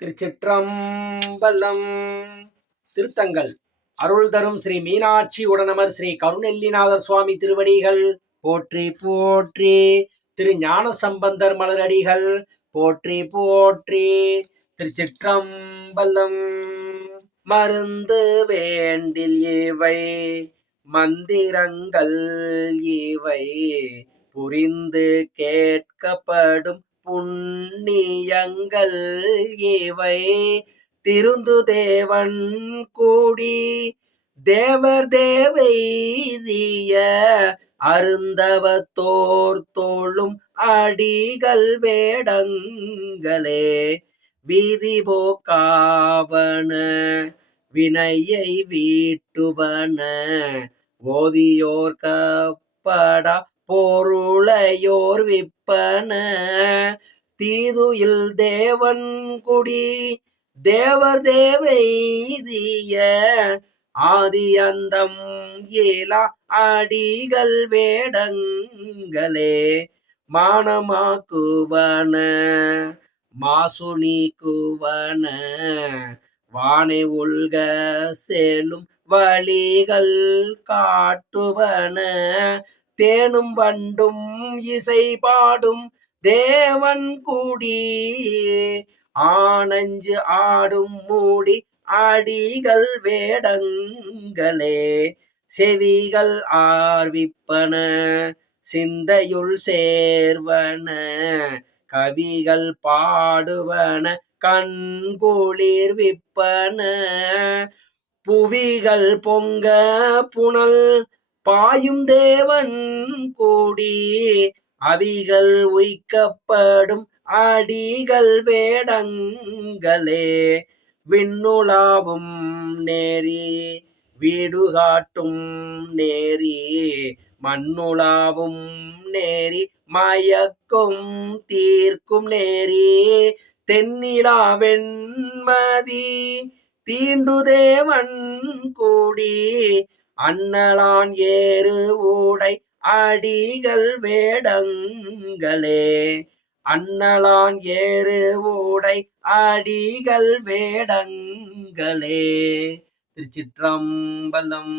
திருச்சிற்றம்பலம். திருத்தங்கள் அருள் தரும் ஸ்ரீ மீனாட்சி உடனமர் ஸ்ரீ கருணெல்லிநாதர் சுவாமி திருவடிகள் போற்றி போற்றி. திரு ஞான சம்பந்தர் மலரடிகள் போற்றி போற்றி. திருச்சிற்றம்பலம். மருந்து வேண்டில் இவை மந்திரங்கள் இவை புரிந்து கேட்கப்படும் புண்ணியங்கள் இவை திருந்து தேவன் கூடி தேவர் தேவைதிய அருந்தவத்தோர் தோளும் அடிகள் வேடங்களே வீதி போக்காவன வினையை வீட்டுவன ஓதியோர் கப்படா பொருளையோர் விப்பன தீதுயில் தேவன் குடி தேவர் தேவைதிய ஆதி அந்தம் ஏலா அடிகள் வேடங்களே மானமாக்குவன மாசு நீக்குவன வானை உள்க செல்லும் வழிகள் காட்டுவன தேனும் வண்டும் இசை பாடும் தேவன் கூடி ஆனஞ்சு ஆடும் மூடி அடிகள் வேடங்களே செவிகள் ஆர்விப்பன சிந்தையுள் சேர்வன கவிகள் பாடுவன கண்குளிர் விப்பன புவிகள் பொங்க புனல் பாயும் தேவன் கூடி அவிகள் உய்க்கப்படும் அடிகள் வேடங்களே விண்ணுலாவும் நேரி வீடு காட்டும் நேரி மண்ணுலாவும் நேரி மயக்கும் தீர்க்கும் நேரி தென்னிலா வெண்மதி தீண்டு தேவன் கூடி அண்ணலான் ஏறு ஊடை அடிகள் வேடங்களே அண்ணலான் ஏறு ஊடை அடிகள் வேடங்களே. திருச்சிற்றம்பலம்.